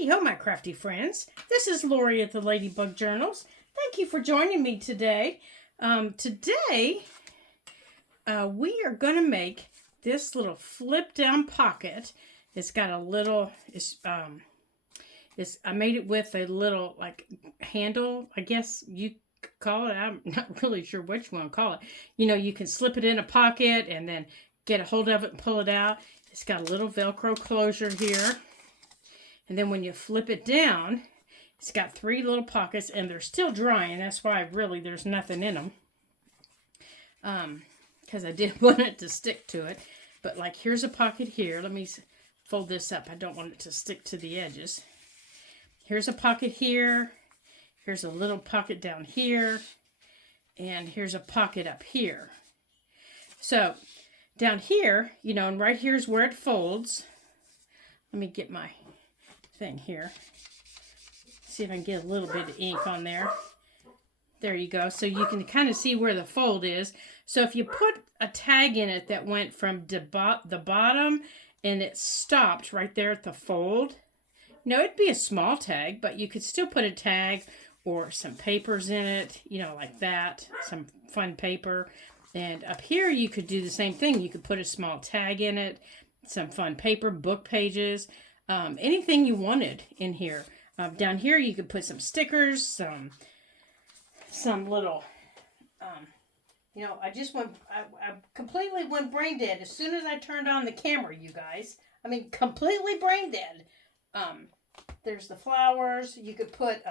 Howdy-ho, my crafty friends. This is Lori at the Ladybug Journals. Thank you for joining me today. Today, we are going to make this little flip-down pocket. It's got a little, I made it with a little, like, handle, I guess you could call it. I'm not really sure which one to call it. You know, you can slip it in a pocket and then get a hold of it and pull it out. It's got a little Velcro closure here. And then when you flip it down, it's got 3 little pockets, and they're still drying. That's why really there's nothing in them. Because I didn't want it to stick to it. But like, here's a pocket here. Let me fold this up. I don't want it to stick to the edges. Here's a pocket here. Here's a little pocket down here. And here's a pocket up here. So down here, you know, and right here's where it folds. Let me get my thing here. See if I can get a little bit of ink on there. There you go. So you can kind of see where the fold is. So if you put a tag in it that went from the bottom and it stopped right there at the fold, you know, it'd be a small tag, but you could still put a tag or some papers in it, you know, like that, some fun paper. And up here you could do the same thing. You could put a small tag in it, some fun paper, book pages, anything you wanted in here. Down here you could put some stickers, some little, you know, I completely went brain dead as soon as I turned on the camera, you guys. I mean, completely brain dead. There's the flowers. You could put,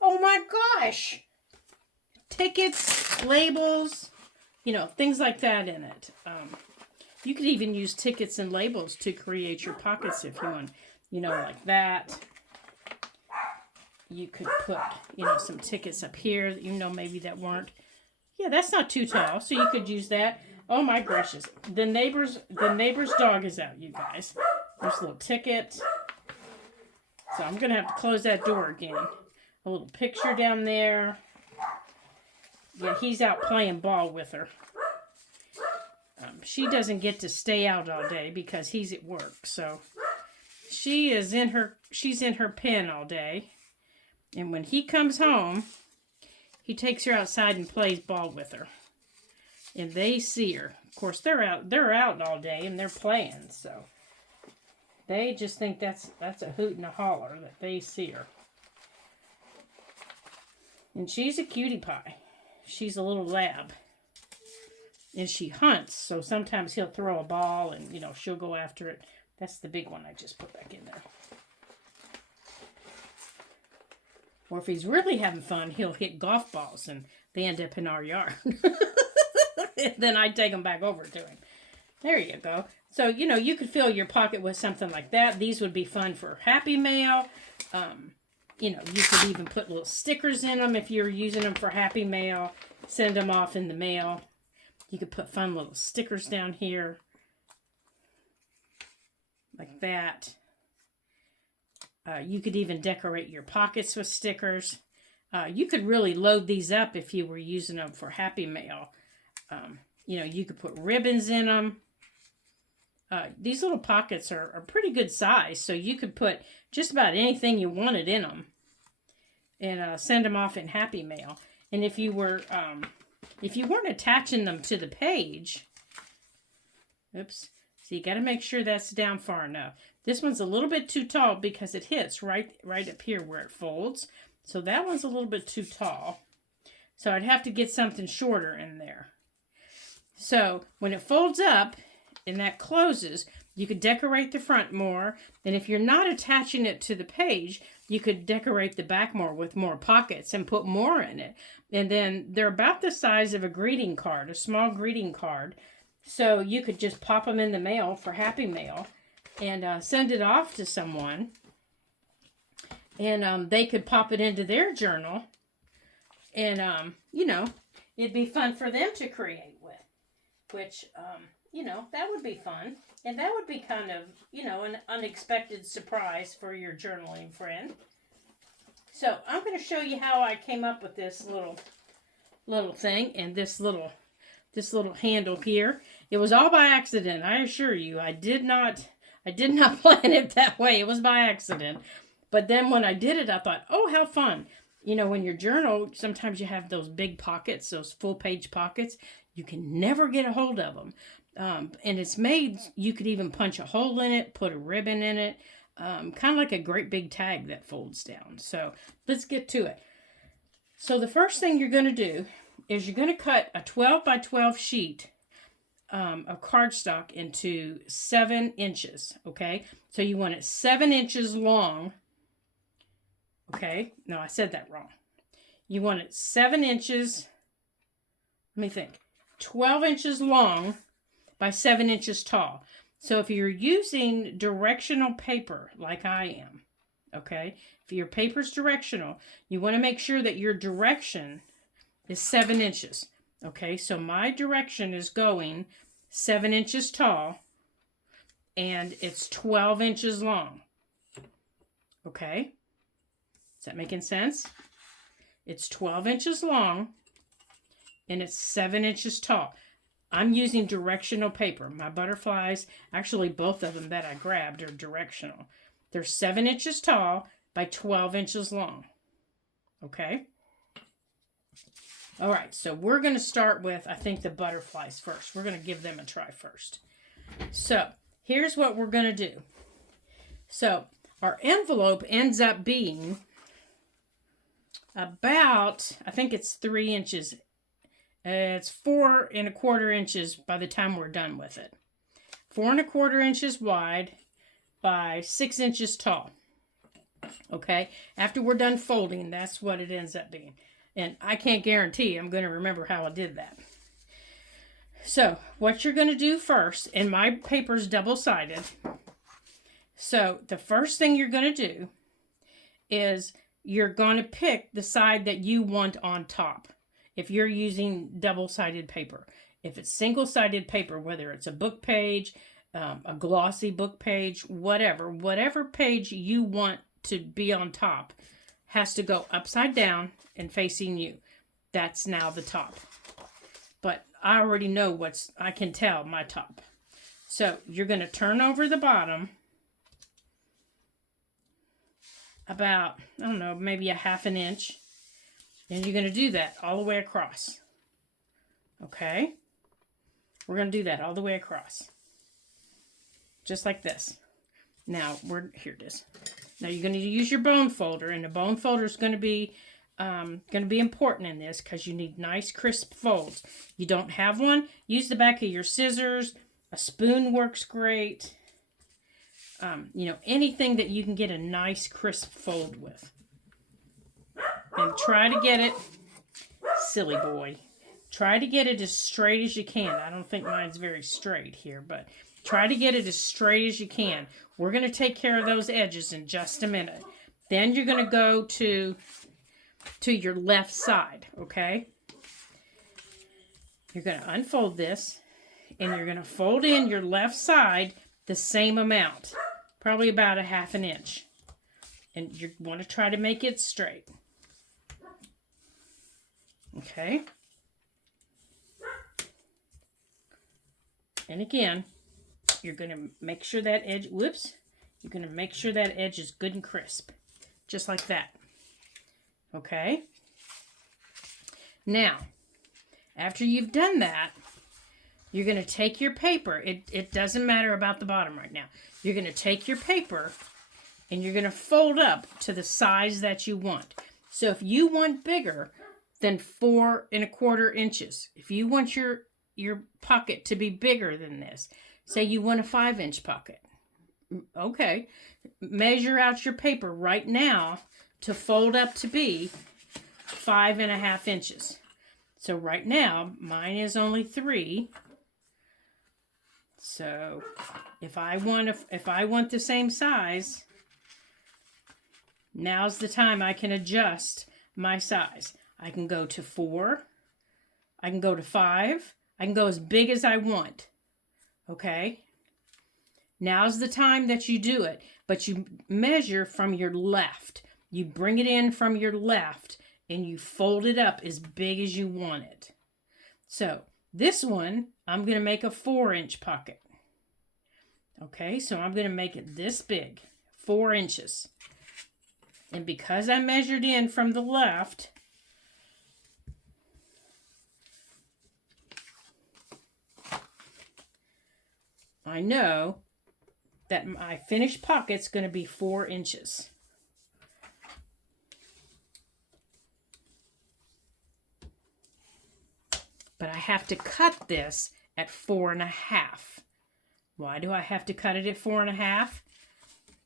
oh my gosh, tickets, labels, you know, things like that in it. You could even use tickets and labels to create your pockets if you want, you know, like that. You could put, you know, some tickets up here, you know, maybe that weren't. Yeah, that's not too tall, so you could use that. Oh my gracious, the neighbor's dog is out, you guys. There's a little ticket. So I'm gonna have to close that door again. A little picture down there. Yeah, he's out playing ball with her. She doesn't get to stay out all day because he's at work. So she's in her pen all day. And when he comes home, he takes her outside and plays ball with her. And they see her. Of course, they're out all day and they're playing. So they just think that's a hoot and a holler that they see her. And she's a cutie pie. She's a little lab. And she hunts, so sometimes he'll throw a ball and, you know, she'll go after it. That's the big one I just put back in there. Or if he's really having fun, he'll hit golf balls and they end up in our yard. Then I take them back over to him. There you go. So, you know, you could fill your pocket with something like that. These would be fun for Happy Mail. You know, you could even put little stickers in them if you're using them for Happy Mail. Send them off in the mail. You could put fun little stickers down here. Like that. You could even decorate your pockets with stickers. You could really load these up if you were using them for Happy Mail. You know, you could put ribbons in them. These little pockets are pretty good size, so you could put just about anything you wanted in them. And send them off in Happy Mail. And if you weren't attaching them to the page, oops, so you got to make sure that's down far enough. This one's a little bit too tall because it hits right up here where it folds. So that one's a little bit too tall. So I'd have to get something shorter in there. So when it folds up and that closes, you could decorate the front more. And if you're not attaching it to the page, you could decorate the back more with more pockets and put more in it. And then they're about the size of a greeting card, a small greeting card. So you could just pop them in the mail for Happy Mail and send it off to someone. And they could pop it into their journal. And, you know, it'd be fun for them to create with. Which, you know, that would be fun. And that would be kind of, you know, an unexpected surprise for your journaling friend. So I'm going to show you how I came up with this little thing and this little handle here. It was all by accident, I assure you. I did not plan it that way. It was by accident. But then when I did it, I thought, oh, how fun. You know, when your journal, sometimes you have those big pockets, those full page pockets. You can never get a hold of them. And it's made, you could even punch a hole in it, put a ribbon in it. Kind of like a great big tag that folds down. So let's get to it. So the first thing you're going to do is you're going to cut a 12 by 12 sheet of cardstock into 7 inches, okay? So you want it 7 inches long, okay? No, I said that wrong. You want it 7 inches, let me think, 12 inches long by 7 inches tall. So if you're using directional paper like I am, okay? If your paper's directional, you want to make sure that your direction is 7 inches. Okay, so my direction is going 7 inches tall, and it's 12 inches long. Okay, is that making sense? It's 12 inches long, and it's 7 inches tall. I'm using directional paper. My butterflies, actually both of them that I grabbed are directional. They're 7 inches tall by 12 inches long. Okay? All right, so we're going to start with, I think, the butterflies first. We're going to give them a try first. So here's what we're going to do. So our envelope ends up being about, I think it's 3 inches. It's 4 1/4 inches by the time we're done with it. 4 1/4 inches wide by 6 inches tall. Okay, after we're done folding, that's what it ends up being. And I can't guarantee I'm going to remember how I did that. So what you're going to do first, and my paper's double-sided. So the first thing you're going to do is you're going to pick the side that you want on top. If you're using double-sided paper. If it's single-sided paper, whether it's a book page, a glossy book page, whatever page you want to be on top has to go upside down and facing you. That's now the top. But I already know I can tell my top. So you're going to turn over the bottom about, I don't know, maybe a 1/2 inch. And you're going to do that all the way across. Okay? We're going to do that all the way across. Just like this. Now, here it is. Now you're going to use your bone folder, and the bone folder is going to be important in this because you need nice crisp folds. You don't have one, use the back of your scissors. A spoon works great. You know, anything that you can get a nice crisp fold with. And try to get it, silly boy, try to get it as straight as you can. I don't think mine's very straight here, but try to get it as straight as you can. We're going to take care of those edges in just a minute. Then you're going to go to your left side, okay? You're going to unfold this, and you're going to fold in your left side the same amount, probably about a 1/2 inch. And you want to try to make it straight. Okay. And again, you're going to make sure that edge, you're going to make sure that edge is good and crisp. Just like that. Okay. Now, after you've done that, you're going to take your paper. It doesn't matter about the bottom right now. You're going to take your paper and you're going to fold up to the size that you want. So if you want bigger than 4 1/4 inches, if you want your pocket to be bigger than this, say you want a 5-inch pocket, okay, measure out your paper right now to fold up to be 5 1/2 inches. So right now, mine is only 3. So if I want the same size, now's the time I can adjust my size. I can go to 4. I can go to 5. I can go as big as I want. Okay? Now's the time that you do it, but you measure from your left. You bring it in from your left and you fold it up as big as you want it. So this one, I'm going to make a 4-inch pocket. Okay, so I'm going to make it this big, 4 inches. And because I measured in from the left, I know that my finished pocket's going to be 4 inches. But I have to cut this at 4.5. Why do I have to cut it at 4.5?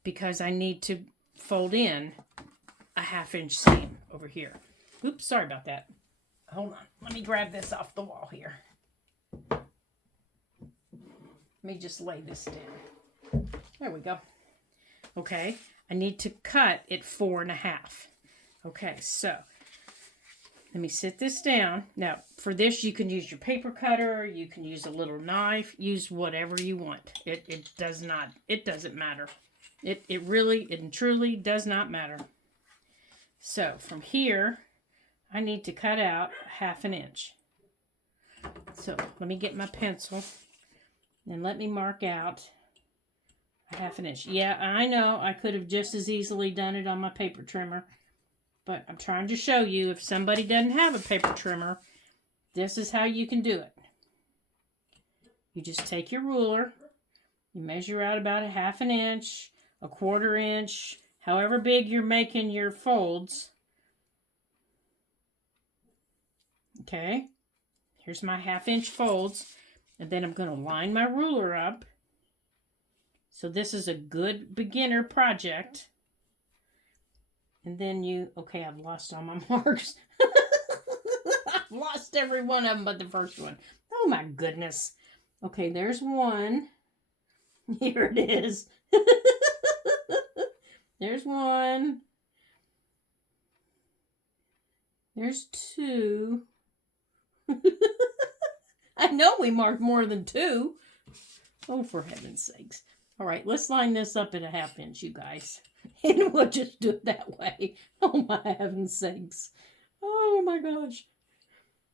Because I need to fold in a 1/2 inch seam over here. Oops, sorry about that. Hold on. Let me grab this off the wall here. Let me just lay this down. There we go. Okay, I need to cut at 4.5. Okay, so let me sit this down. Now, for this, you can use your paper cutter. You can use a little knife. Use whatever you want. It doesn't matter. It really and truly does not matter. So, from here, I need to cut out 1/2 inch. So, let me get my pencil. And let me mark out 1/2 inch. Yeah, I know I could have just as easily done it on my paper trimmer. But I'm trying to show you, if somebody doesn't have a paper trimmer, this is how you can do it. You just take your ruler, you measure out about 1/2 inch, 1/4 inch, however big you're making your folds. Okay, here's my 1/2 inch folds, and then I'm going to line my ruler up. So this is a good beginner project. And then okay, I've lost all my marks. I've lost every one of them but the first one. Oh my goodness. Okay, there's one. Here it is. There's one. There's 2. I know we marked more than 2. Oh, for heaven's sakes. All right, let's line this up at 1/2 inch, you guys. And we'll just do it that way. Oh, my heaven's sakes. Oh, my gosh.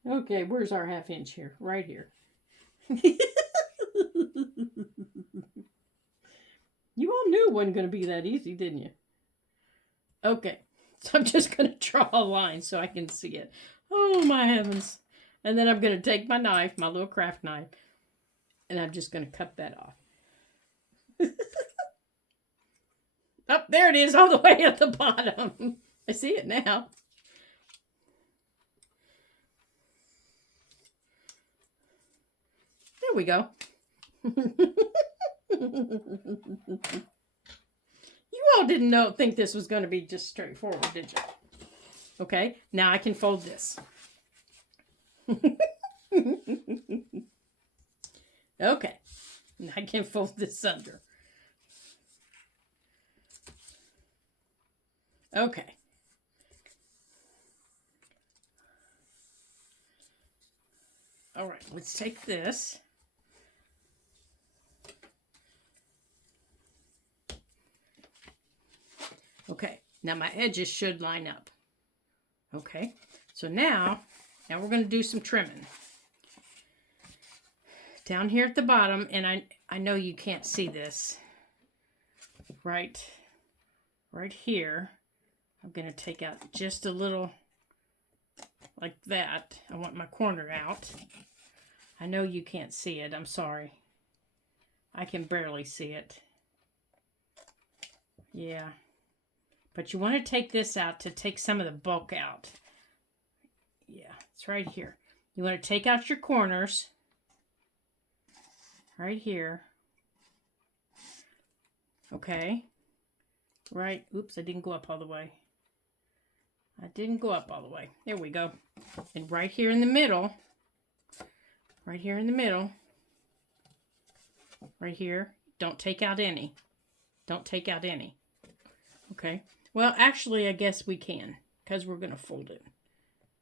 Okay, where's our 1/2 inch here? Right here. You all knew it wasn't going to be that easy, didn't you? Okay, so I'm just going to draw a line so I can see it. Oh, my heavens. And then I'm going to take my knife, my little craft knife, and I'm just going to cut that off. Oh, there it is, all the way at the bottom. I see it now. There we go. You all didn't think this was going to be just straightforward, did you? Okay, now I can fold this. Okay, now I can fold this under. Okay. All right, let's take this. Okay, now my edges should line up. Okay, so now we're going to do some trimming. Down here at the bottom, and I know you can't see this. Right here, I'm going to take out just a little like that. I want my corner out. I know you can't see it. I'm sorry. I can barely see it. Yeah. But you want to take this out to take some of the bulk out. Yeah, it's right here. You want to take out your corners. Right here. Okay. Right. Oops, I didn't go up all the way. There we go. And right here in the middle. Right here in the middle. Right here. Don't take out any. Don't take out any. Okay. Well, actually, I guess we can, because we're going to fold it.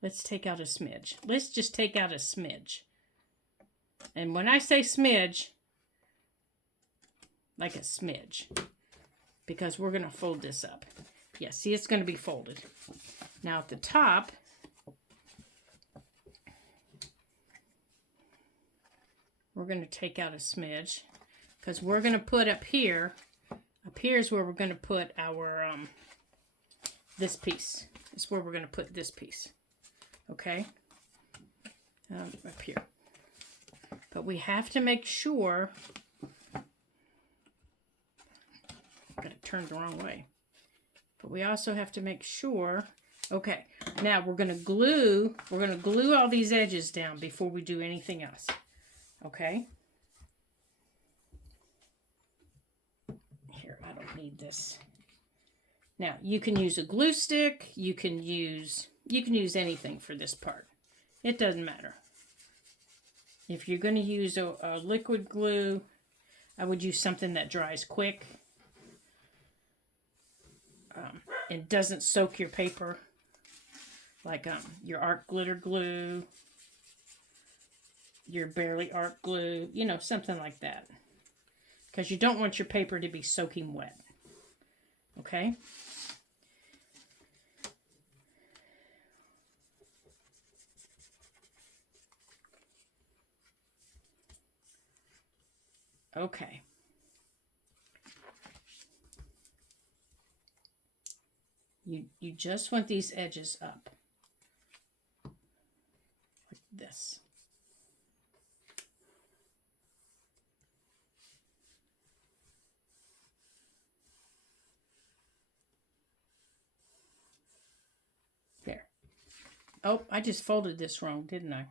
Let's take out a smidge. Let's just take out a smidge. And when I say smidge, like a smidge, because we're going to fold this up. Yeah, see, it's going to be folded. Now at the top, we're going to take out a smidge, because we're going to put up here is where we're going to put our this piece. Is where we're going to put this piece. Okay? Up here. But we have to make sure... I've got it turned the wrong way. But we also have to make sure... Okay, now we're going to glue all these edges down before we do anything else. Okay? Here, I don't need this. Now, you can use a glue stick, you can use anything for this part. It doesn't matter. If you're going to use a liquid glue, I would use something that dries quick. It doesn't soak your paper. Like your art glitter glue, your barely art glue, you know, something like that. Because you don't want your paper to be soaking wet. Okay? Okay. You just want these edges up. This. There. Oh, I just folded this wrong, didn't I?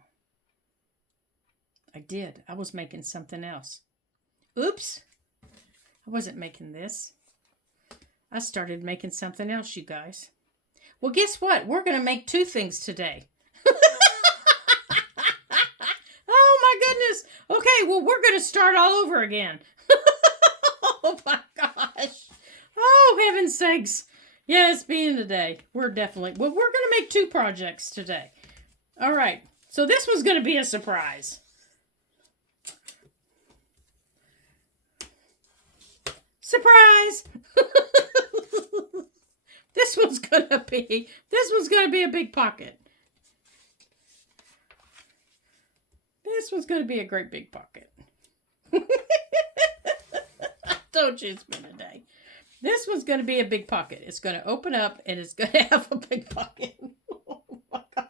I did. I was making something else. Oops. I wasn't making this. I started making something else, you guys. Well, guess what? We're going to make two things today. Goodness. Okay, well, we're going to start all over again. Oh, my gosh. Oh, heaven's sakes. Yeah, it's being today. We're going to make two projects today. All right. So this was going to be a surprise. Surprise. This one's going to be a big pocket. This one's going to be a great big pocket. Don't you, it's been a day. This one's going to be a big pocket. It's going to open up and it's going to have a big pocket. Oh my gosh.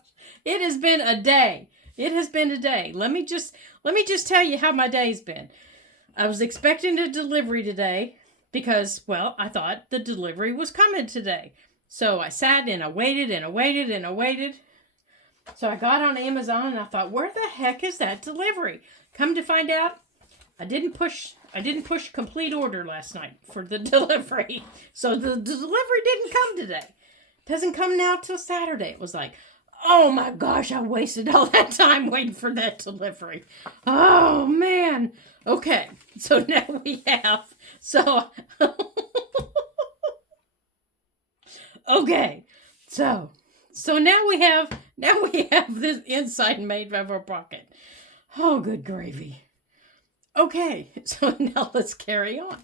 It has been a day. It has been a day. Let me just tell you how my day's been. I was expecting a delivery today because, well, I thought the delivery was coming today. So I sat and I waited and I waited and I waited. So I got on Amazon and I thought, where the heck is that delivery? Come to find out, I didn't push complete order last night for the delivery. So the delivery didn't come today. Doesn't come now till Saturday. It was like, oh my gosh, I wasted all that time waiting for that delivery. Oh man. Okay. So now we have, okay. So now we have this inside made of our pocket. Oh, good gravy. Okay, so now let's carry on.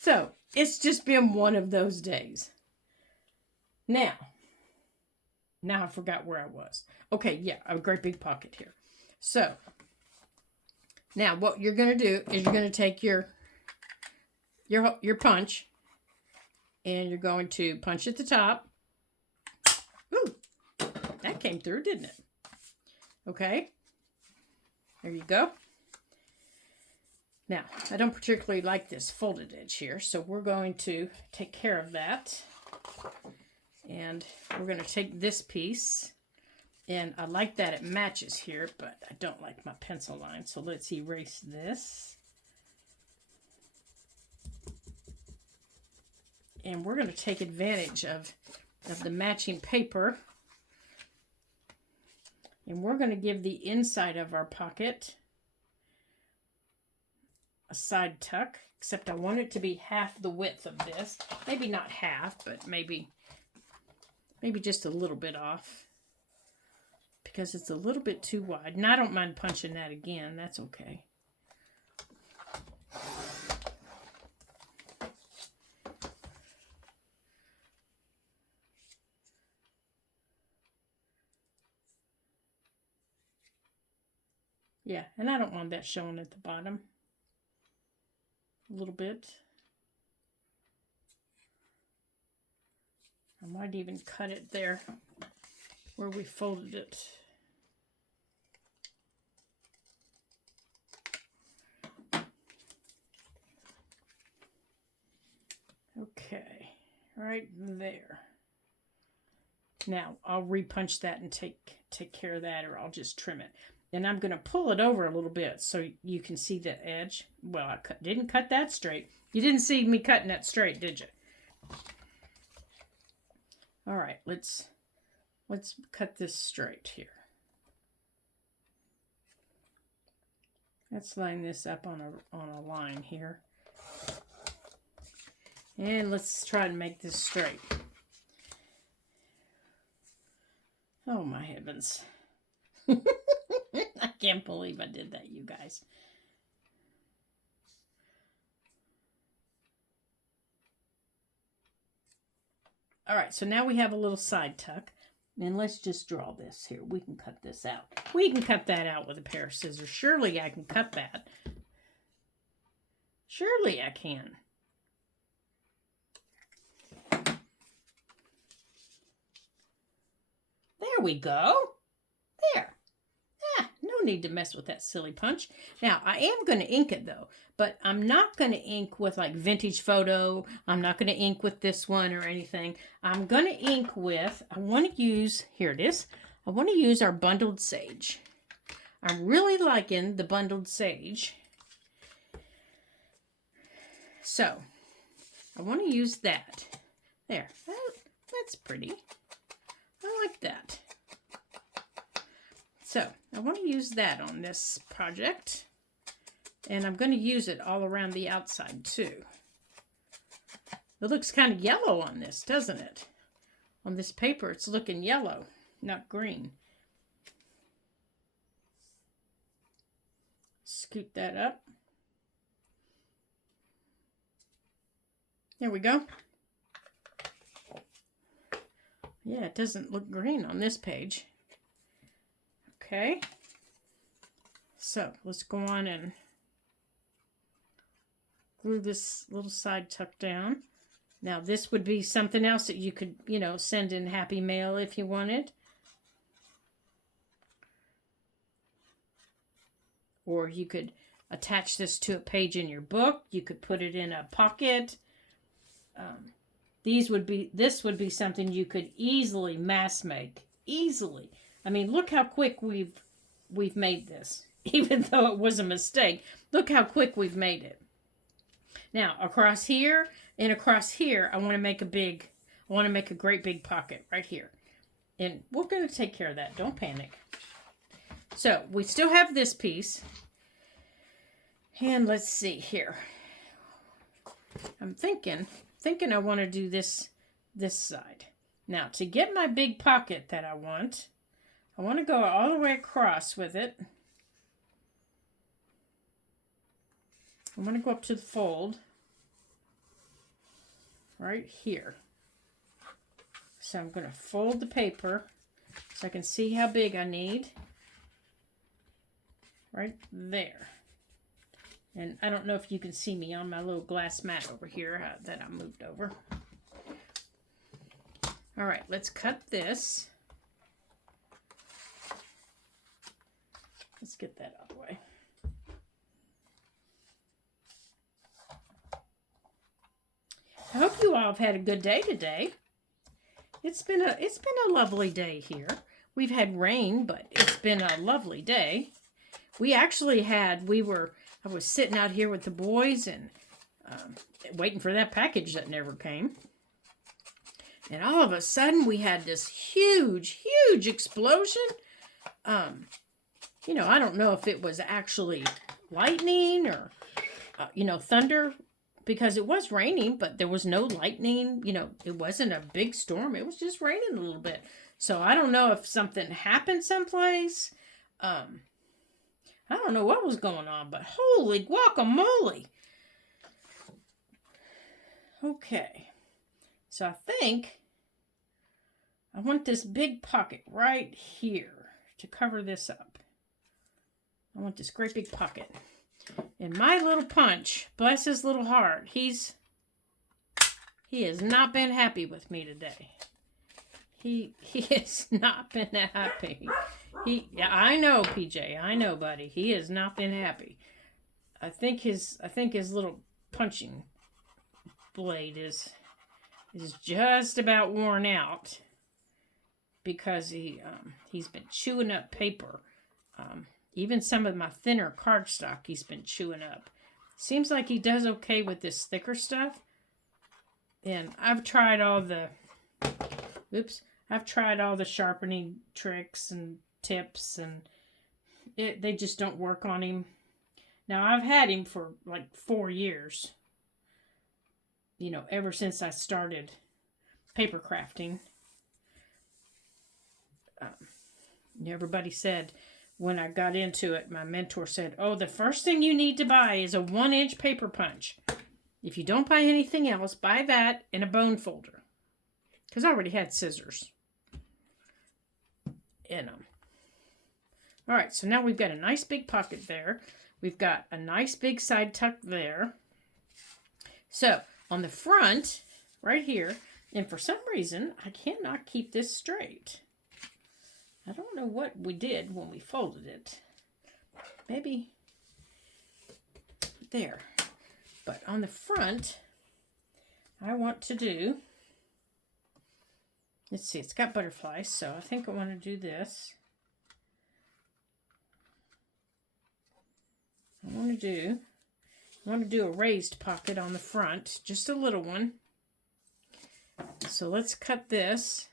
So it's just been one of those days. Now I forgot where I was. Okay, yeah, a great big pocket here. So now what you're going to do is you're going to take your punch and you're going to punch at the top. Ooh, that came through, didn't it? Okay. There you go. Now, I don't particularly like this folded edge here, so we're going to take care of that. And we're going to take this piece. And I like that it matches here, but I don't like my pencil line. So let's erase this. And we're going to take advantage of the matching paper. And we're going to give the inside of our pocket a side tuck, except I want it to be half the width of this. Maybe not half, but maybe just a little bit off, because it's a little bit too wide. And I don't mind punching that again. That's okay. Yeah, and I don't want that showing at the bottom. A little bit. I might even cut it there where we folded it. Okay, right there. Now I'll repunch that and take care of that, or I'll just trim it. And I'm going to pull it over a little bit so you can see the edge. Well, I didn't cut that straight. You didn't see me cutting that straight, did you? All right, let's cut this straight here. Let's line this up on a line here. And let's try to make this straight. Oh my heavens. I can't believe I did that, you guys. All right, so now we have a little side tuck. And let's just draw this here. We can cut this out. We can cut that out with a pair of scissors. Surely I can cut that. Surely I can. There we go. There. No need to mess with that silly punch. Now, I am going to ink it, though. But I'm not going to ink with, like, Vintage Photo. I'm not going to ink with this one or anything. I'm going to ink with, I want to use, here it is. I want to use our Bundled Sage. I'm really liking the Bundled Sage. So, I want to use that. There. That's pretty. I like that. So, I want to use that on this project. And I'm going to use it all around the outside, too. It looks kind of yellow on this, doesn't it? On this paper, it's looking yellow, not green. Scoot that up. There we go. Yeah, it doesn't look green on this page. Okay. So, let's go on and glue this little side tuck down. Now, this would be something else that you could, you know, send in Happy Mail if you wanted. Or you could attach this to a page in your book. You could put it in a pocket. This would be something you could easily mass make. Easily. I mean, look how quick we've made this. Even though it was a mistake. Look how quick we've made it. Now, across here and across here, I want to make a great big pocket right here. And we're going to take care of that. Don't panic. So, we still have this piece. And let's see here. I'm thinking I want to do this side. Now, to get my big pocket that I want to go all the way across with it. I'm going to go up to the fold right here. So I'm going to fold the paper so I can see how big I need. Right there. And I don't know if you can see me on my little glass mat over here that I moved over. All right, let's cut this. Let's get that out of the way. I hope you all have had a good day today. It's been a lovely day here. We've had rain, but it's been a lovely day. I was sitting out here with the boys and waiting for that package that never came. And all of a sudden we had this huge explosion. You know, I don't know if it was actually lightning or, thunder. Because it was raining, but there was no lightning. You know, it wasn't a big storm. It was just raining a little bit. So I don't know if something happened someplace. I don't know what was going on, but holy guacamole. Okay. So I think I want this big pocket right here to cover this up. I want this great big pocket. And my little punch, bless his little heart, he's He has not been happy with me today. He has not been happy. Yeah, I know, PJ. I know, buddy. He has not been happy. I think his little punching blade is just about worn out because he's been chewing up paper. Even some of my thinner cardstock he's been chewing up. Seems like he does okay with this thicker stuff. And I've tried all the sharpening tricks and tips, and they just don't work on him. Now, I've had him for like 4 years. You know, ever since I started paper crafting. Everybody said, when I got into it, my mentor said, oh, the first thing you need to buy is a 1-inch paper punch. If you don't buy anything else, buy that and a bone folder. Because I already had scissors. And, all right, so now we've got a nice big pocket there. We've got a nice big side tuck there. So, on the front, right here, and for some reason, I cannot keep this straight. I don't know what we did when we folded it. Maybe there. But on the front, I want to do, let's see, it's got butterflies, so I think I want to do this. I want to do a raised pocket on the front, just a little one. So let's cut this.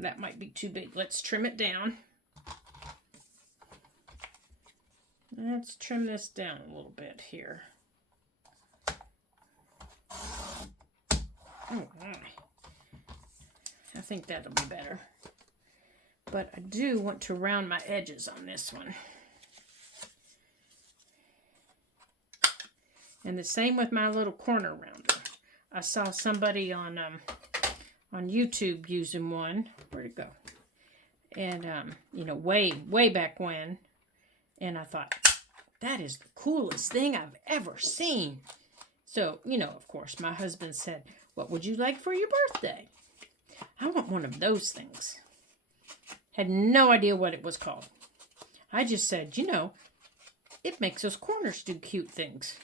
That might be too big. Let's trim it down. Let's trim this down a little bit here. Oh my. I think that'll be better. But I do want to round my edges on this one. And the same with my little corner rounder. I saw somebody on YouTube using one. Where'd it go? And, you know, way back when. And I thought, that is the coolest thing I've ever seen. So, you know, of course, my husband said, what would you like for your birthday? I want one of those things. Had no idea what it was called. I just said, you know, it makes those corners do cute things.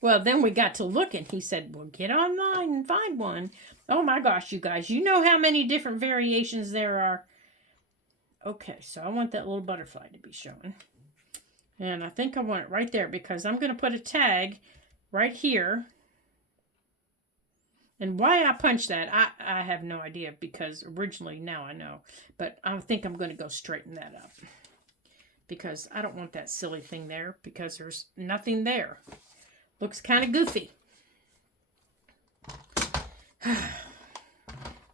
Well, then we got to looking. He said, well, get online and find one. Oh my gosh, you guys, you know how many different variations there are. Okay, so I want that little butterfly to be shown. And I think I want it right there because I'm going to put a tag right here. And why I punched that, I have no idea because originally, now I know. But I think I'm going to go straighten that up. Because I don't want that silly thing there because there's nothing there. Looks kind of goofy.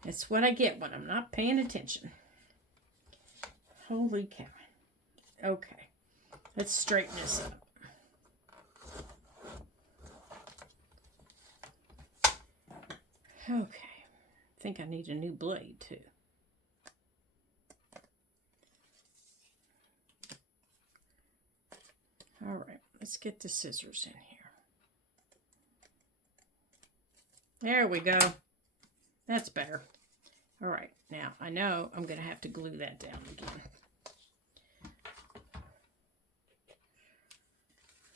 That's what I get when I'm not paying attention. Holy cow. Okay. Let's straighten this up. Okay. I think I need a new blade too. All right. Let's get the scissors in here. There we go. That's better. All right. Now, I know I'm going to have to glue that down again.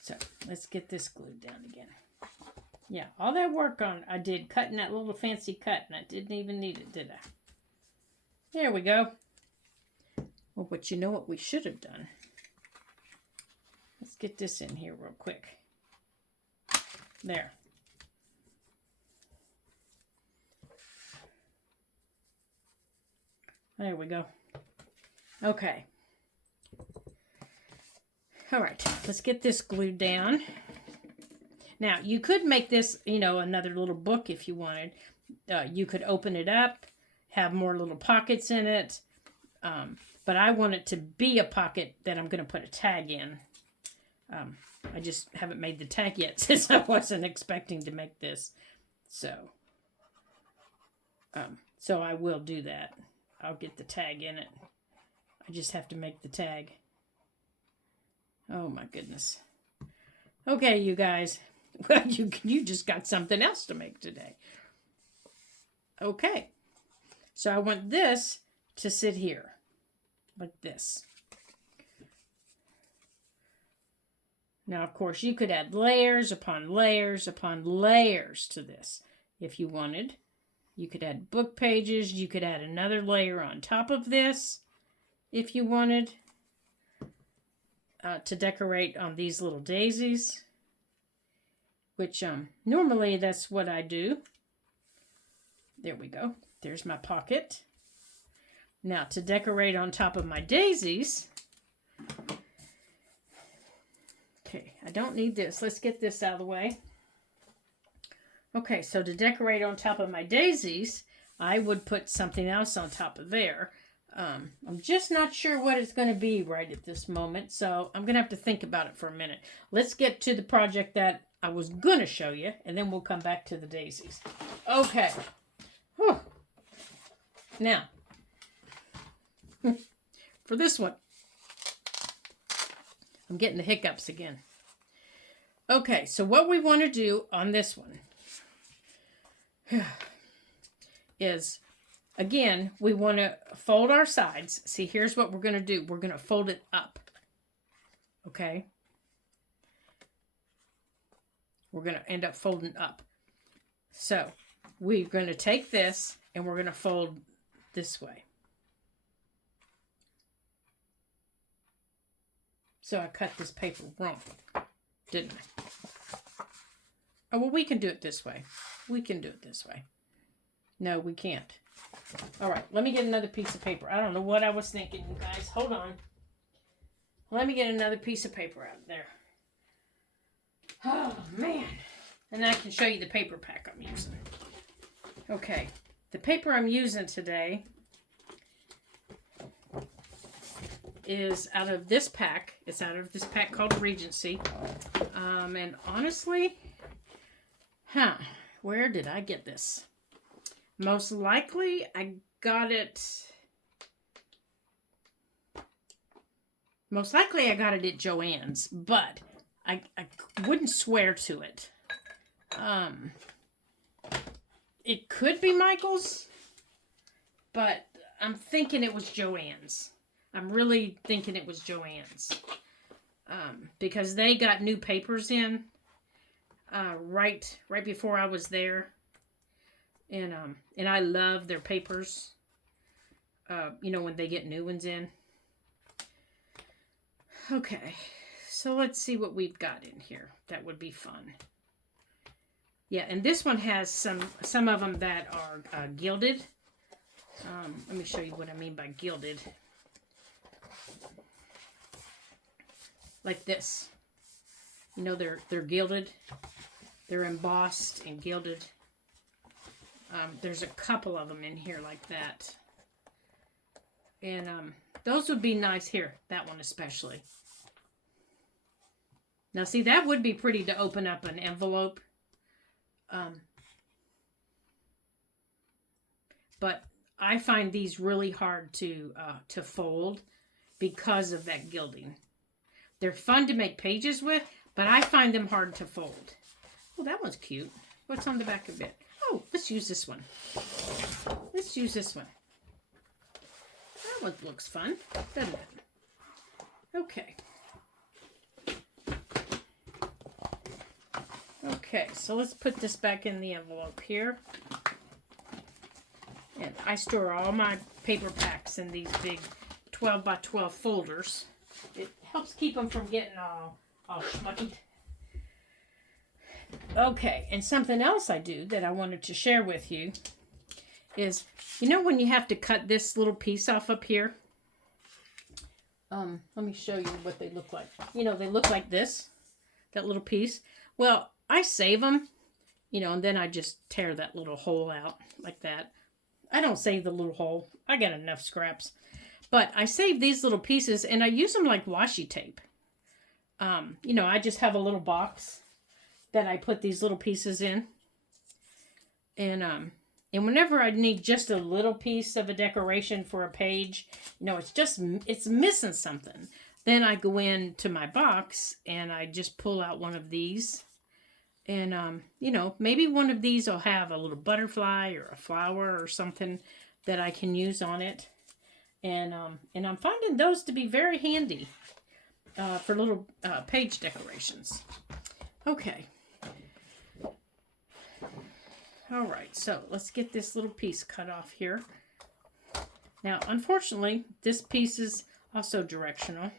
So, let's get this glued down again. Yeah, all that work I did cutting that little fancy cut, and I didn't even need it, did I? There we go. Well, but you know what we should have done? Let's get this in here real quick. There. There we go. Okay. All right, let's get this glued down. Now, you could make this, you know, another little book if you wanted. You could open it up, have more little pockets in it. But I want it to be a pocket that I'm going to put a tag in. I just haven't made the tag yet since I wasn't expecting to make this. So I will do that. I'll get the tag in it. I just have to make the tag. Oh my goodness. Okay, you guys. Well, you just got something else to make today. Okay. So I want this to sit here. Like this. Now, of course, you could add layers upon layers upon layers to this if you wanted. You could add book pages. You could add another layer on top of this if you wanted to decorate on these little daisies, which normally that's what I do. There we go. There's my pocket. Now, to decorate on top of my daisies, okay, I don't need this. Let's get this out of the way. Okay, so to decorate on top of my daisies, I would put something else on top of there. I'm just not sure what it's going to be right at this moment, so I'm going to have to think about it for a minute. Let's get to the project that I was going to show you, and then we'll come back to the daisies. Okay. Whew. Now, for this one, I'm getting the hiccups again. Okay, so what we want to do on this one is, again, we want to fold our sides. See, here's what we're going to do. We're going to fold it up. Okay? We're going to end up folding up. So, we're going to take this and we're going to fold this way. So, I cut this paper wrong, didn't I? Oh, well, we can do it this way. We can do it this way. No, we can't. All right, let me get another piece of paper. I don't know what I was thinking, you guys. Hold on. Let me get another piece of paper out there. Oh, man. And I can show you the paper pack I'm using. Okay, the paper I'm using today is out of this pack. It's out of this pack called Regency. And honestly, where did I get this? Most likely, I got it... Most likely, I got it at Joann's, but I wouldn't swear to it. It could be Michael's, but I'm thinking it was Joann's. I'm really thinking it was Joann's. Because they got new papers in right before I was there. And I love their papers. You know, when they get new ones in. Okay, so let's see what we've got in here. That would be fun. Yeah, and this one has some of them that are gilded. Let me show you what I mean by gilded. Like this. You know, they're gilded. They're embossed and gilded. There's a couple of them in here like that. And those would be nice here. That one especially. Now see, that would be pretty to open up an envelope. But I find these really hard to fold because of that gilding. They're fun to make pages with, but I find them hard to fold. Oh, that one's cute. What's on the back of it? Oh, let's use this one. Let's use this one. That one looks fun, doesn't it? Okay. Okay, so let's put this back in the envelope here. And I store all my paper packs in these big 12 by 12 folders. It helps keep them from getting all schmucky. Okay, and something else I do that I wanted to share with you is, you know when you have to cut this little piece off up here? Let me show you what they look like. You know, they look like this, that little piece. Well, I save them, you know, and then I just tear that little hole out like that. I don't save the little hole. I got enough scraps. But I save these little pieces, and I use them like washi tape. You know, I just have a little box that I put these little pieces in. And And whenever I need just a little piece of a decoration for a page, you know, it's missing something. Then I go into my box and I just pull out one of these. And, you know, maybe one of these will have a little butterfly or a flower or something that I can use on it. And I'm finding those to be very handy for little page decorations. Okay. All right, so let's get this little piece cut off here. Now, unfortunately, this piece is also directional.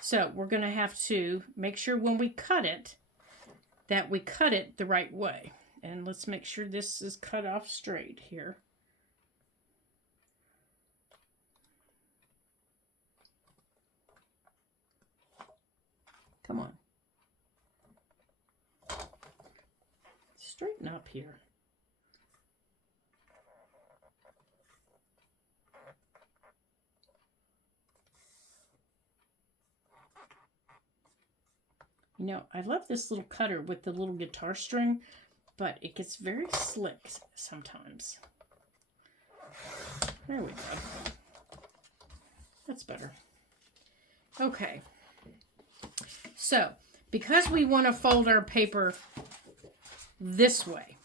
So we're going to have to make sure when we cut it, that we cut it the right way. And let's make sure this is cut off straight here. Come on. Straighten up here. You know, I love this little cutter with the little guitar string, but it gets very slick sometimes. There we go. That's better. Okay. So, because we want to fold our paper this way,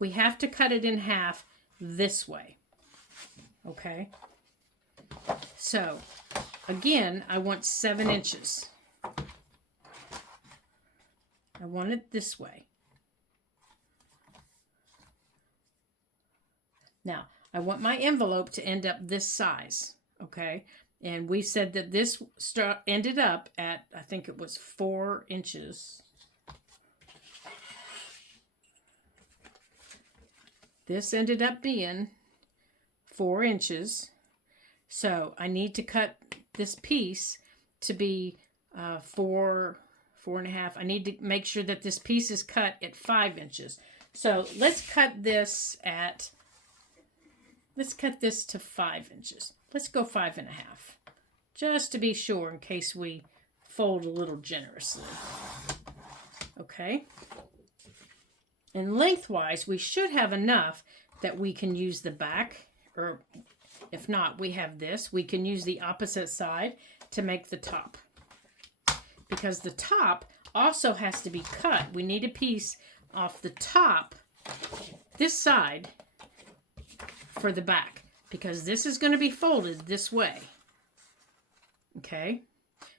we have to cut it in half this way. Okay? So, again, I want 7 inches. I want it this way. Now, I want my envelope to end up this size, okay? And we said that this ended up at, I think it was 4 inches. This ended up being 4 inches. So I need to cut this piece to be 4.5. I need to make sure that this piece is cut at 5 inches. So let's cut this to 5 inches. Let's go 5.5, just to be sure in case we fold a little generously. Okay. And lengthwise, we should have enough that we can use the back, or if not, we have this. We can use the opposite side to make the top. Because the top also has to be cut. We need a piece off the top, this side, for the back. Because this is going to be folded this way. Okay?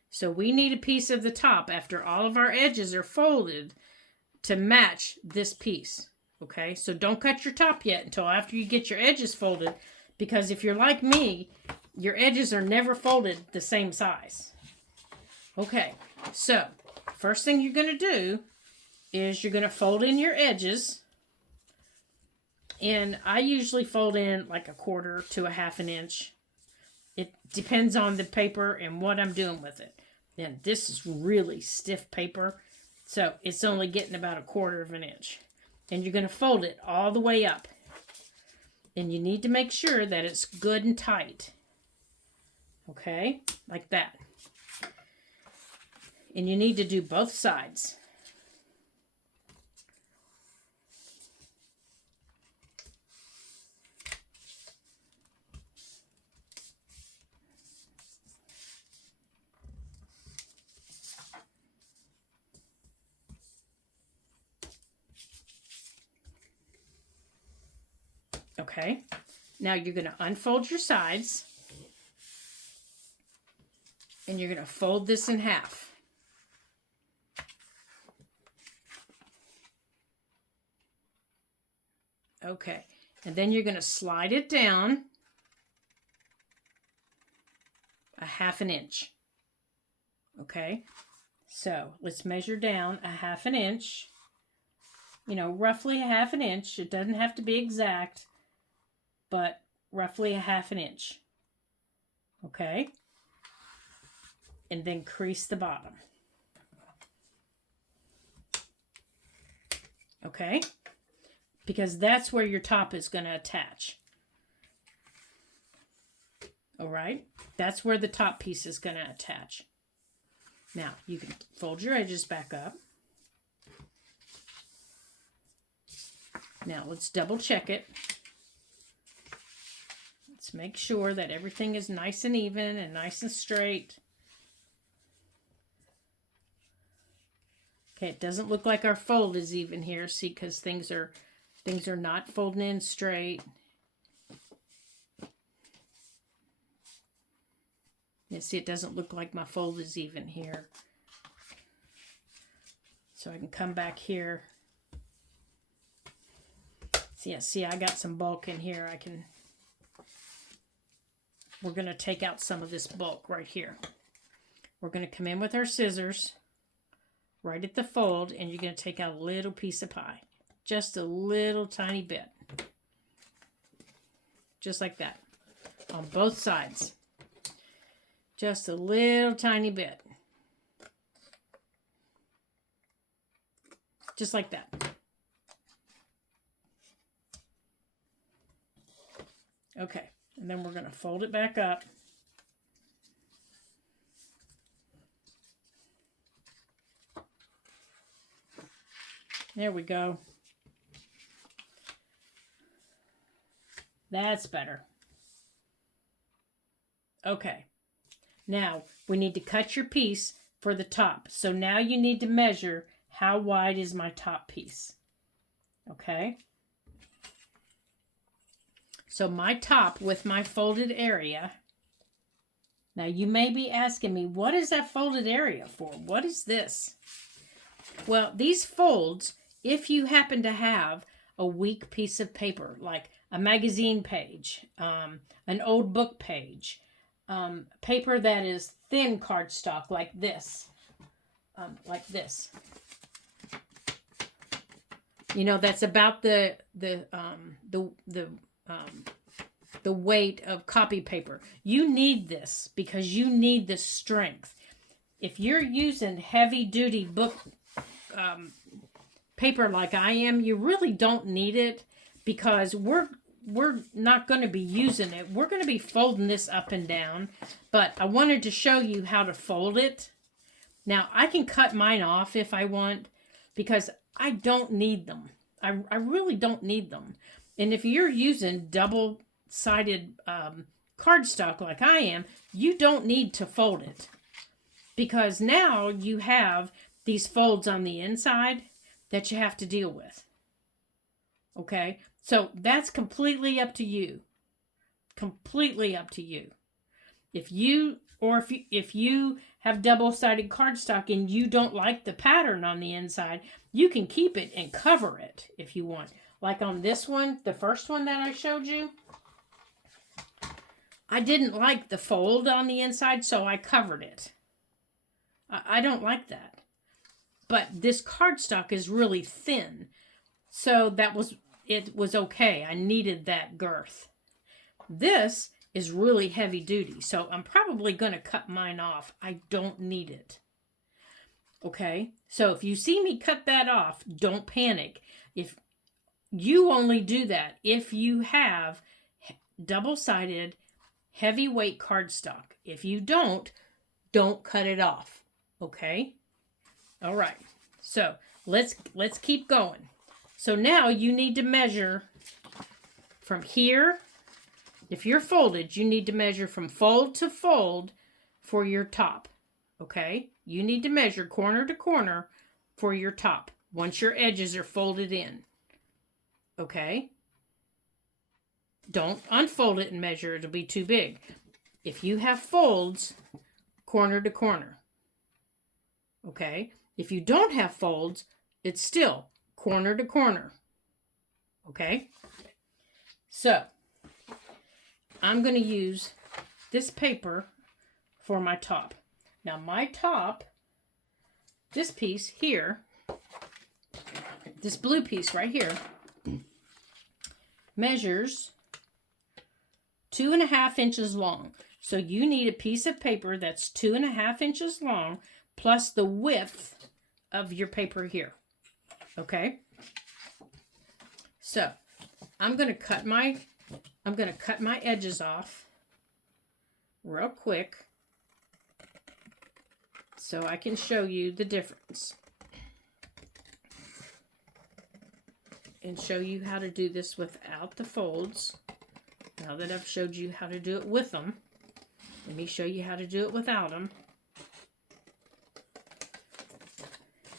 So we need a piece of the top after all of our edges are folded to match this piece. Okay? So don't cut your top yet until after you get your edges folded. Because if you're like me, your edges are never folded the same size. Okay, so first thing you're going to do is you're going to fold in your edges. And I usually fold in like 1/4 to 1/2 inch. It depends on the paper and what I'm doing with it. And this is really stiff paper, so it's only getting about 1/4 inch. And you're going to fold it all the way up. And you need to make sure that it's good and tight. Okay, like that. And you need to do both sides. Okay, now you're going to unfold your sides. And you're going to fold this in half. Okay, and then you're going to slide it down 1/2 inch. Okay, so let's measure down 1/2 inch. You know, roughly 1/2 inch. It doesn't have to be exact, but roughly 1/2 inch. Okay, and then crease the bottom. Okay, because that's where your top is going to attach. All right, that's where the top piece is going to attach. Now, you can fold your edges back up. Now let's double check it. Let's make sure that everything is nice and even and nice and straight. Okay, it doesn't look like our fold is even here. See, because things are not folding in straight. Yeah, see, it doesn't look like my fold is even here. So I can come back here. So yeah, see, I got some bulk in here. We're going to take out some of this bulk right here. We're going to come in with our scissors right at the fold, and you're going to take out a little piece of pie. Just a little tiny bit. Just like that. On both sides. Just a little tiny bit. Just like that. Okay, and then we're going to fold it back up. There we go. That's better. Okay. Now, we need to cut your piece for the top. So now you need to measure how wide is my top piece. Okay? So my top with my folded area. Now you may be asking me, what is that folded area for? What is this? Well, these folds, if you happen to have a weak piece of paper, like a magazine page, an old book page, paper that is thin cardstock like this, you know, that's about the weight of copy paper. You need this because you need the strength. If you're using heavy duty book paper like I am, you really don't need it because we're not going to be using it. We're going to be folding this up and down, but I wanted to show you how to fold it. Now I can cut mine off if I want because I don't need them. I really don't need them. And if you're using double-sided cardstock like I am, you don't need to fold it because now you have these folds on the inside that you have to deal with. Okay? So that's completely up to you. Completely up to you. If you have double-sided cardstock and you don't like the pattern on the inside, you can keep it and cover it if you want. Like on this one, the first one that I showed you, I didn't like the fold on the inside, so I covered it. I don't like that. But this cardstock is really thin, so it was okay. I needed that girth. This is really heavy duty, so I'm probably going to cut mine off. I don't need it. Okay, so if you see me cut that off, don't panic. If you only do that if you have double-sided heavyweight cardstock. If you don't cut it off. Okay? All right. So let's keep going. So now you need to measure from here. If you're folded, you need to measure from fold to fold for your top. Okay? You need to measure corner to corner for your top once your edges are folded in. Okay? Don't unfold it and measure. It'll be too big. If you have folds, corner to corner. Okay? If you don't have folds, it's still corner to corner. Okay? So, I'm going to use this paper for my top. Now, my top, this piece here, this blue piece right here, measures 2.5 inches long. So you need a piece of paper that's 2.5 inches long plus the width of your paper here. Okay? So I'm going to cut my edges off real quick so I can show you the difference. and show you how to do this without the folds. Now that I've showed you how to do it with them, let me show you how to do it without them.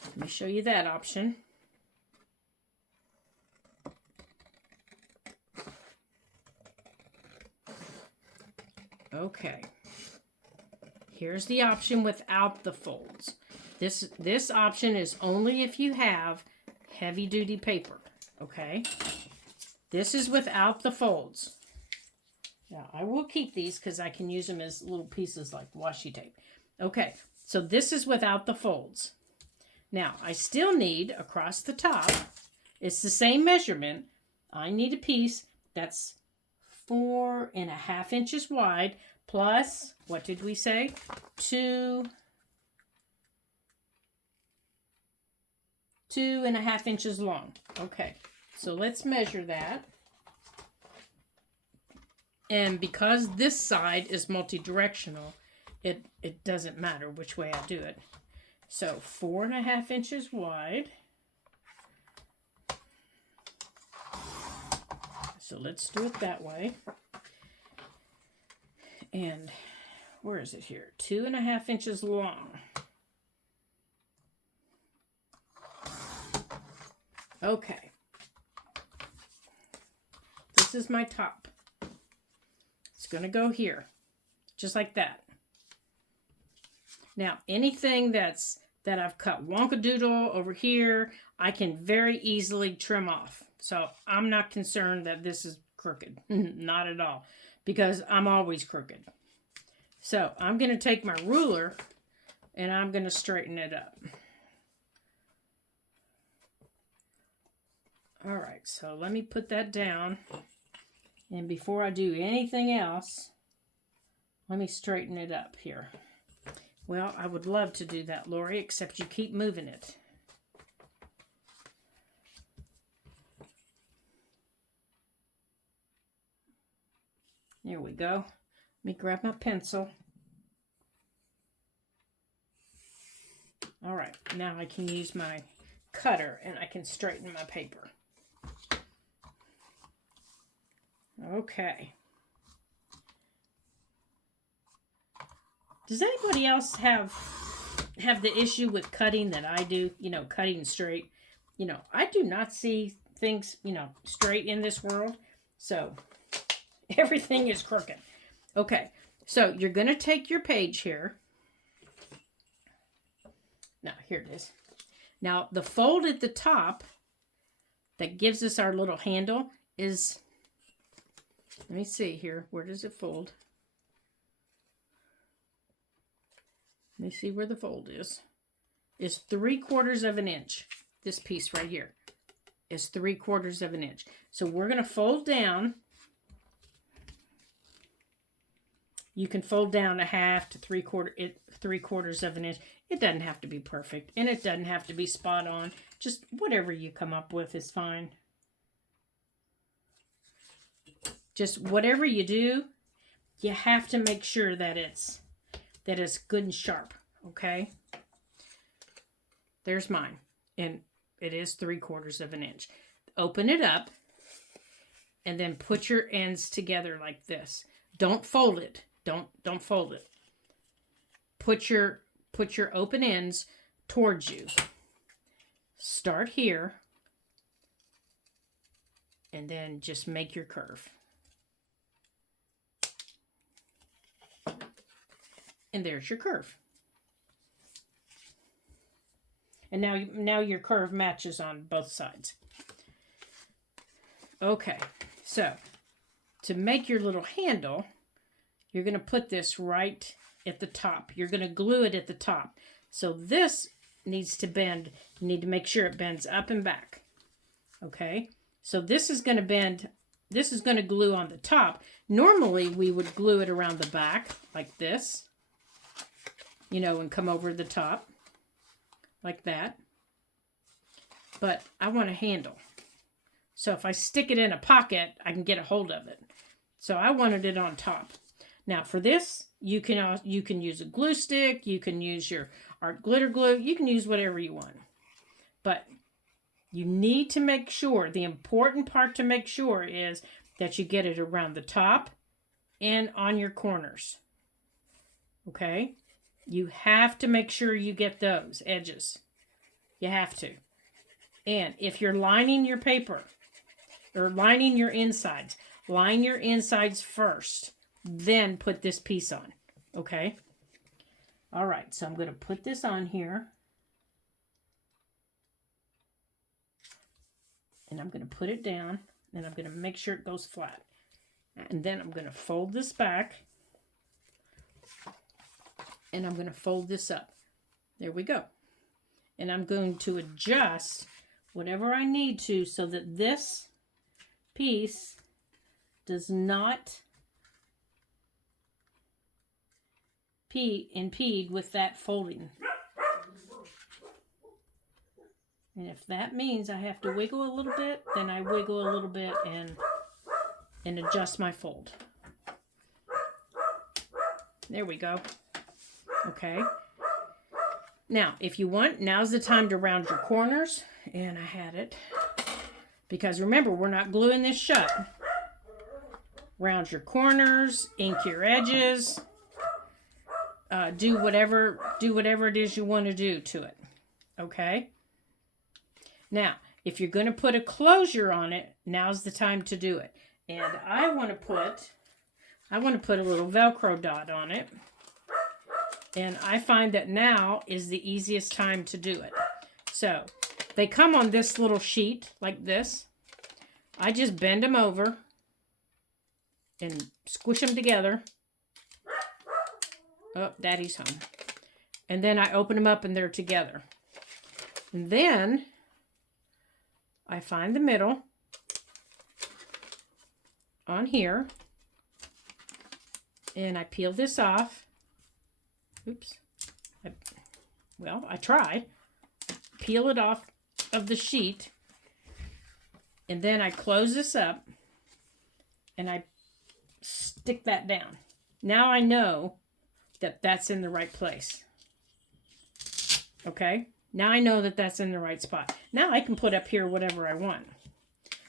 Let me show you that option. Okay. Here's the option without the folds. This option is only if you have heavy duty paper. Okay. This is without the folds. Now, I will keep these because I can use them as little pieces like washi tape. Okay, so this is without the folds. Now, I still need, across the top, it's the same measurement. I need a piece that's 4.5 inches wide, plus, what did we say? 2.5 inches long. Okay, so let's measure that. And because this side is multi-directional, it doesn't matter which way I do it. So 4.5 inches wide. So let's do it that way. And where is it here? 2.5 inches long. Okay. This is my top. It's going to go here, just like that. Now, anything that I've cut wonkadoodle over here, I can very easily trim off. So I'm not concerned that this is crooked. Not at all, because I'm always crooked. So I'm going to take my ruler and I'm going to straighten it up. All right, so let me put that down. And before I do anything else, let me straighten it up here. Well, I would love to do that, Lori, except you keep moving it. There we go. Let me grab my pencil. All right, now I can use my cutter and I can straighten my paper. Okay. Does anybody else have the issue with cutting that I do? You know, cutting straight. You know, I do not see things, you know, straight in this world. So, everything is crooked. Okay, so you're going to take your page here. Now, here it is. Now, the fold at the top that gives us our little handle is... Let me see here. Where does it fold? Let me see where the fold is. It's 3/4 of an inch. This piece right here is 3/4 of an inch. So we're going to fold down. You can fold down 1/2 to 3/4 of an inch. It doesn't have to be perfect, and it doesn't have to be spot on. Just whatever you come up with is fine. Just whatever you do, you have to make sure that it's good and sharp, okay? There's mine, and it is 3/4 of an inch. Open it up, and then put your ends together like this. Don't fold it. Don't fold it. Put your open ends towards you. Start here, and then just make your curve. And there's your curve. And now your curve matches on both sides. Okay, so to make your little handle, you're going to put this right at the top. You're going to glue it at the top. So this needs to bend. You need to make sure it bends up and back. Okay, so this is going to bend. This is going to glue on the top. Normally, we would glue it around the back like this. You know, and come over the top like that. But I want a handle. So if I stick it in a pocket, I can get a hold of it. So I wanted it on top. Now for this, you can use a glue stick, you can use your art glitter glue, you can use whatever you want. But You need to make sure, the important part to make sure is that you get it around the top and on your corners. Okay? You have to make sure you get those edges. You have to. And if you're lining your paper or lining your insides, line your insides first, then put this piece on. Okay? All right, so I'm going to put this on here. And I'm going to put it down, and I'm going to make sure it goes flat. And then I'm going to fold this back, and I'm going to fold this up. There we go. And I'm going to adjust whatever I need to so that this piece does not impede with that folding. And if that means I have to wiggle a little bit, then I wiggle a little bit and adjust my fold. There we go. Okay. Now, if you want, now's the time to round your corners. And I had it. Because remember, we're not gluing this shut. Round your corners, ink your edges. Do whatever it is you want to do to it. Okay? Now, if you're going to put a closure on it, now's the time to do it. And I want to put a little Velcro dot on it. And I find that now is the easiest time to do it. So, they come on this little sheet like this. I just bend them over and squish them together. Oh, Daddy's home. And then I open them up and they're together. And then I find the middle on here, and I peel this off. Oops. I try. Peel it off of the sheet, and then I close this up, and I stick that down. Now I know that that's in the right place. Okay? Now I know that that's in the right spot. Now I can put up here whatever I want.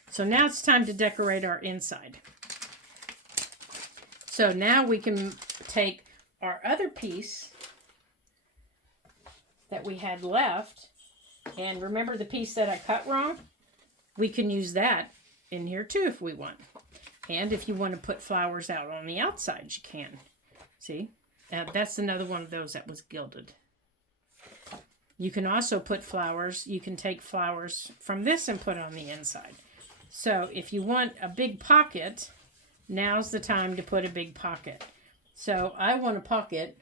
So now it's time to decorate our inside. So now we can take our other piece that we had left, and remember the piece that I cut wrong? We can use that in here too if we want. And if you want to put flowers out on the outside, you can. See? That's another one of those that was gilded. You can also put flowers. You can take flowers from this and put on the inside. So if you want a big pocket, now's the time to put a big pocket. So I want a pocket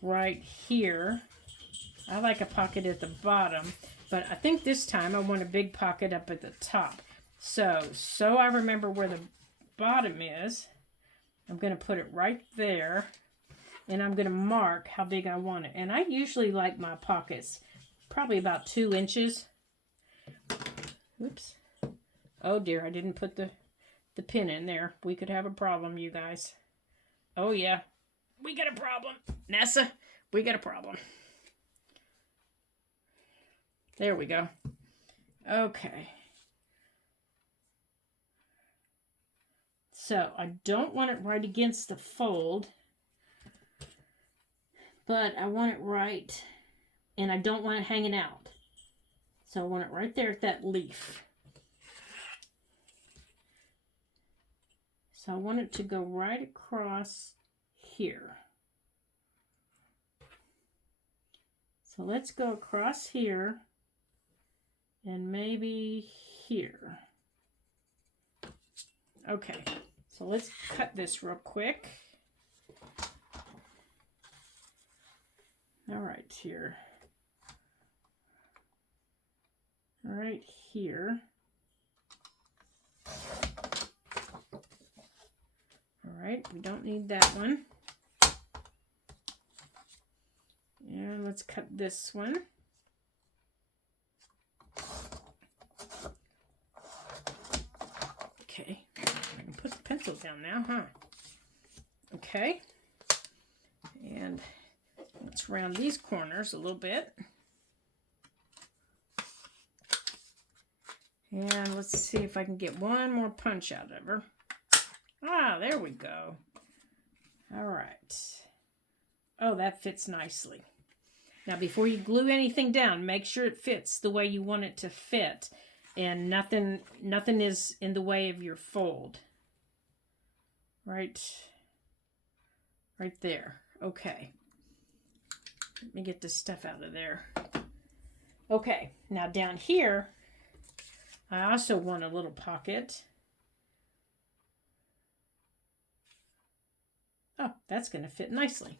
right here. I like a pocket at the bottom, but I think this time I want a big pocket up at the top. So I remember where the bottom is. I'm going to put it right there. And I'm going to mark how big I want it. And I usually like my pockets probably about 2 inches. Oops. Oh dear, I didn't put the pin in there. We could have a problem, you guys. Oh yeah, we got a problem. NASA, we got a problem. There we go. Okay. So I don't want it right against the fold. But I want it right, and I don't want it hanging out. So I want it right there at that leaf. So I want it to go right across here. So let's go across here, and maybe here. Okay, so let's cut this real quick. All right, here. Right here. All right, we don't need that one. And let's cut this one. Okay, I can put the pencil down now, huh? Okay. And let's round these corners a little bit. And let's see if I can get one more punch out of her. Ah, there we go. All right. Oh, that fits nicely. Now, before you glue anything down, make sure it fits the way you want it to fit. And nothing is in the way of your fold. Right there. Okay. Let me get this stuff out of there. Okay, now down here, I also want a little pocket. Oh, that's going to fit nicely.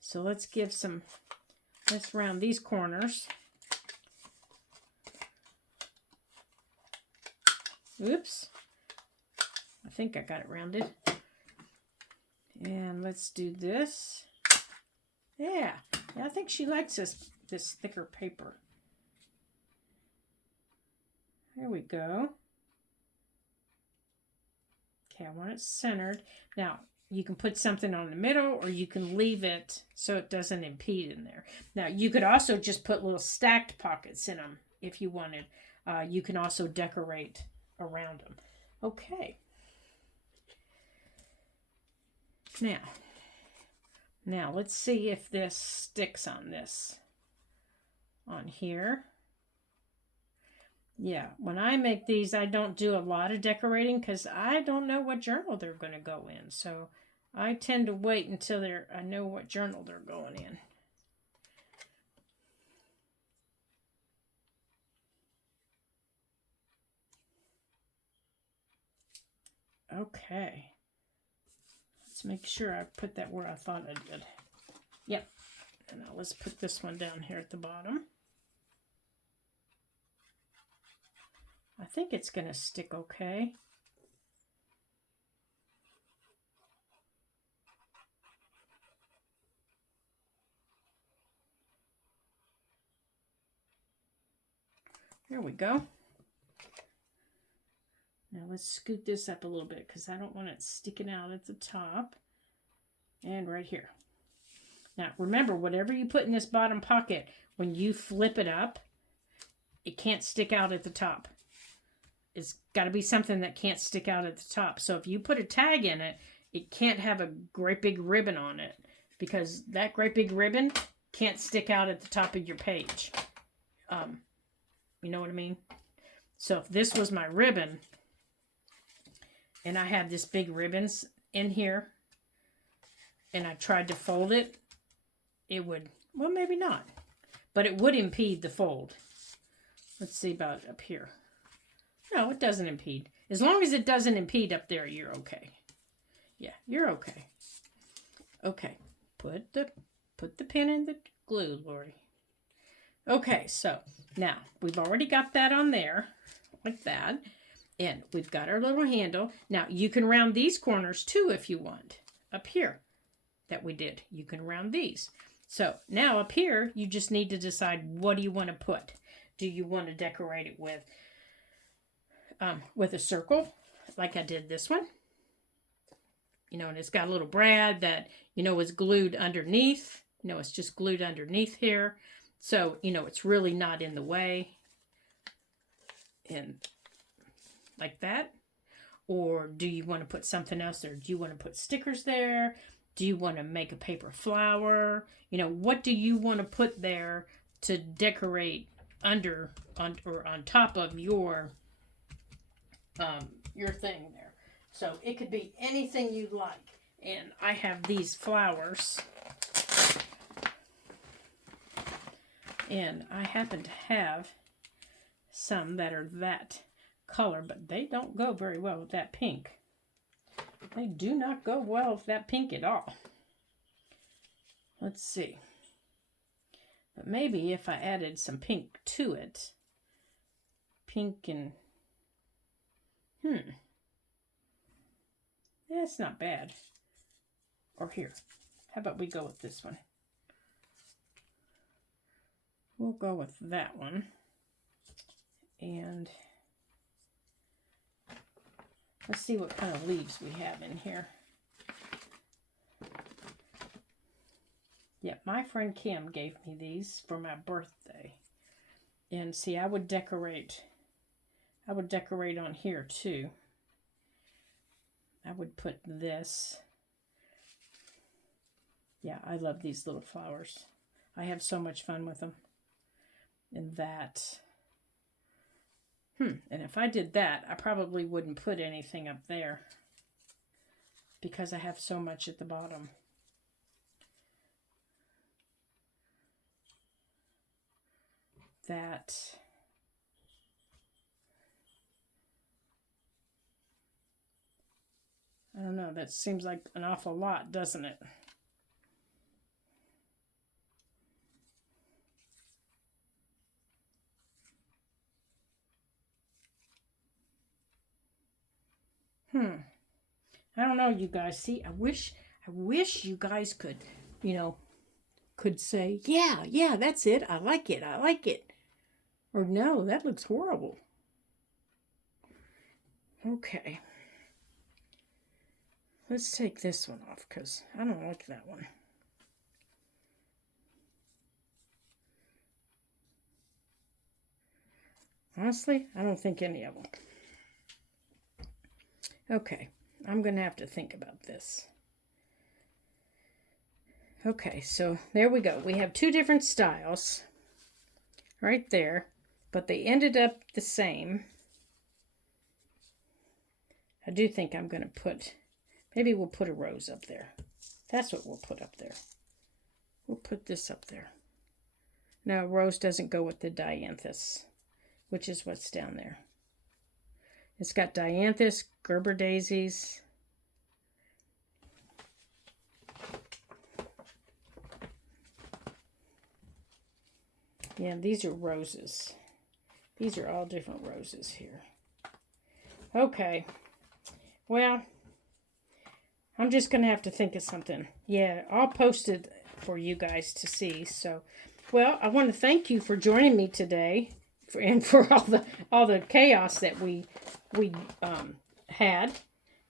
So let's round these corners. Oops. I think I got it rounded. And let's do this. Yeah, I think she likes this thicker paper. There we go. Okay, I want it centered. Now, you can put something on the middle, or you can leave it so it doesn't impede in there. Now, you could also just put little stacked pockets in them if you wanted. You can also decorate around them. Okay. Now let's see if this sticks on this. On here. Yeah, when I make these, I don't do a lot of decorating because I don't know what journal they're going to go in. So I tend to wait until I know what journal they're going in. Okay. Let's make sure I put that where I thought I did. Yep. And now let's put this one down here at the bottom. I think it's going to stick okay. There we go. Now let's scoot this up a little bit because I don't want it sticking out at the top. And right here. Now remember, whatever you put in this bottom pocket, when you flip it up, it can't stick out at the top. It's got to be something that can't stick out at the top. So if you put a tag in it, it can't have a great big ribbon on it because that great big ribbon can't stick out at the top of your page. You know what I mean? So if this was my ribbon and I had this big ribbons in here and I tried to fold it, it would, well, maybe not, but it would impede the fold. Let's see about up here. No, it doesn't impede. As long as it doesn't impede up there, you're okay. Yeah, you're okay. Okay, put the pin in the glue, Lori. Okay, so now we've already got that on there, like that. And we've got our little handle. Now you can round these corners too if you want. Up here that we did, you can round these. So now up here, you just need to decide what do you want to put. Do you want to decorate it with a circle, like I did this one? You know, and it's got a little brad that, you know, is glued underneath. You know, it's just glued underneath here. So, you know, it's really not in the way. And like that. Or do you want to put something else there? Do you want to put stickers there? Do you want to make a paper flower? You know, what do you want to put there to decorate on top of your thing there? So it could be anything you like. And I have these flowers. And I happen to have some that are that color, but they don't go very well with that pink. They do not go well with that pink at all. Let's see. But maybe if I added some pink to it. Pink and... That's not bad. Or here. How about we go with this one? We'll go with that one. And let's see what kind of leaves we have in here. Yeah, my friend Kim gave me these for my birthday. And see, I would decorate I would decorate on here too. I would put this. Yeah, I love these little flowers. I have so much fun with them. And that. And if I did that, I probably wouldn't put anything up there because I have so much at the bottom. That. I don't know, that seems like an awful lot, doesn't it? I don't know, you guys. See, I wish you guys could, could say, yeah, that's it. I like it. Or no, that looks horrible. Okay. Let's take this one off because I don't like that one. Honestly, I don't think any of them. Okay, I'm going to have to think about this. Okay, so there we go. We have 2 different styles right there, but they ended up the same. I do think I'm going to put, maybe we'll put a rose up there. That's what we'll put up there. We'll put this up there. No, rose doesn't go with the dianthus, which is what's down there. It's got dianthus, Gerber daisies. Yeah, these are roses. These are all different roses here. Okay. Well, I'm just going to have to think of something. Yeah, I'll post it for you guys to see. So, well, I want to thank you for joining me today and for all the chaos that we had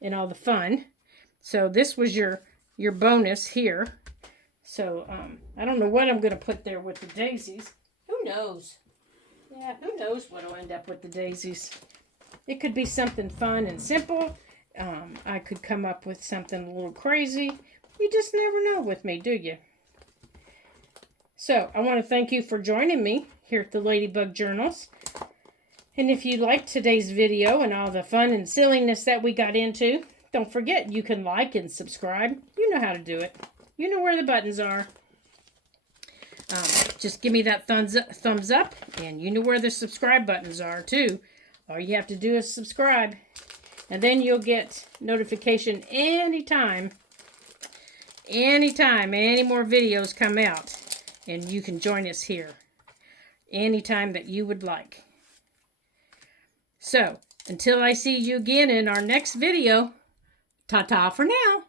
and all the fun. So this was your bonus here. So I don't know what I'm going to put there with the daisies. Who knows? Yeah, who knows what will end up with the daisies. It could be something fun and simple. I could come up with something a little crazy. You just never know with me, do you? So I want to thank you for joining me here at the Ladybug Journals. And if you liked today's video and all the fun and silliness that we got into, don't forget you can like and subscribe. You know how to do it. You know where the buttons are. Just give me that thumbs up, and you know where the subscribe buttons are too. All you have to do is subscribe, and then you'll get notification anytime any more videos come out, and you can join us here anytime that you would like. So, until I see you again in our next video, ta-ta for now.